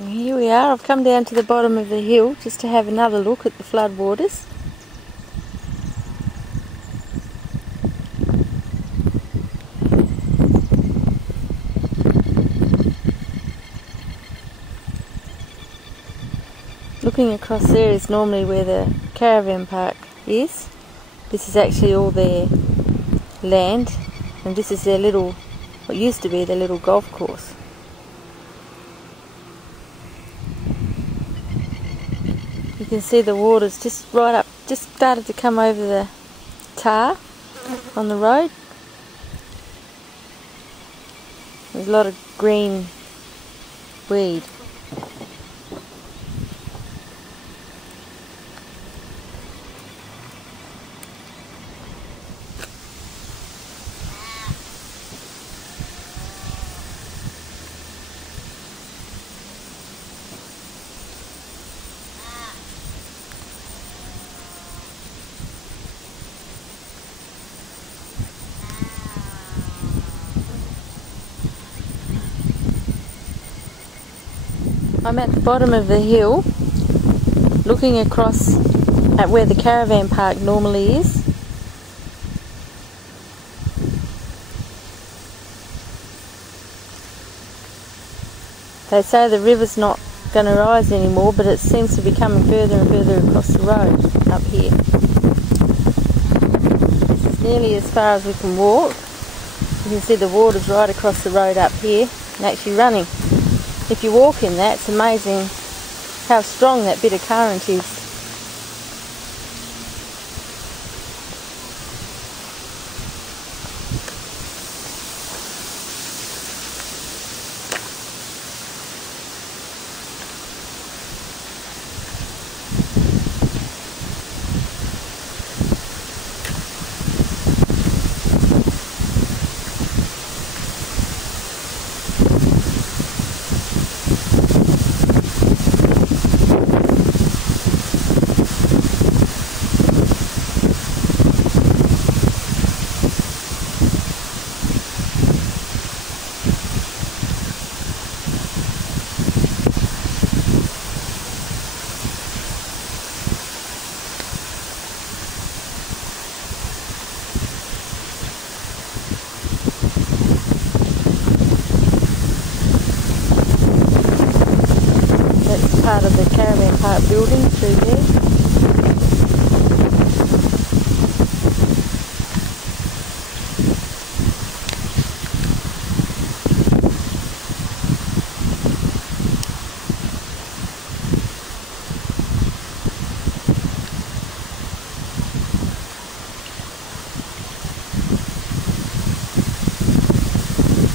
And here we are. I've come down to the bottom of the hill just to have another look at the floodwaters. Looking across there is normally where the caravan park is. This is actually all their land, and this is their little, what used to be their little golf course. You can see the water's just right up, just started to come over the tar on the road. There's a lot of green weed. I'm at the bottom of the hill, looking across at where the caravan park normally is. They say the river's not going to rise anymore, but it seems to be coming further and further across the road up here. It's nearly as far as we can walk. You can see the water's right across the road up here and actually running. If you walk in that, it's amazing how strong that bit of current is. Part of the caravan park building through there.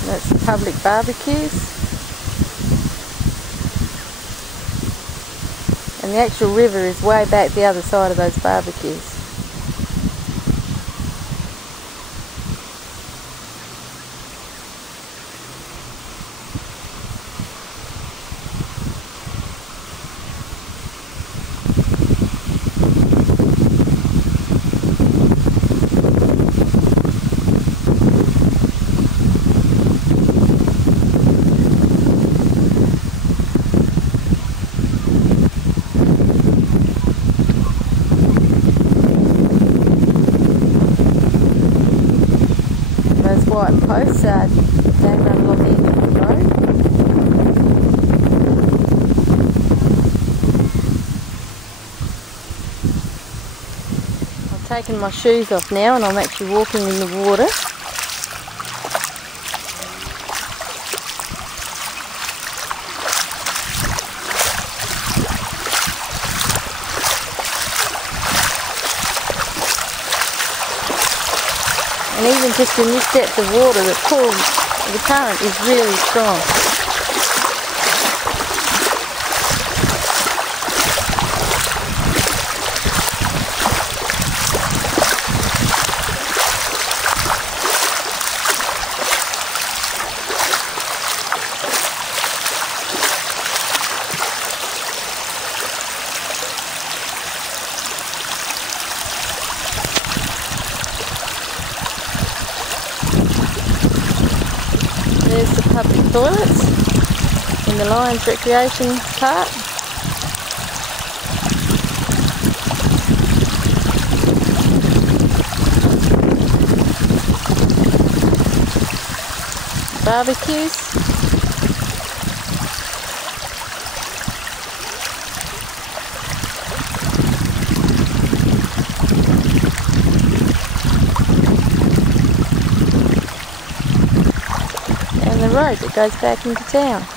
That's the public barbecues. And the actual river is way back the other side of those barbecues. White posts they run along the end of the road. I've taken my shoes off now and I'm actually walking in the water. And even just in this depth of water, the current is really strong. There's the public toilets. in the Lions recreation park. Barbecues. And the road that goes back into town.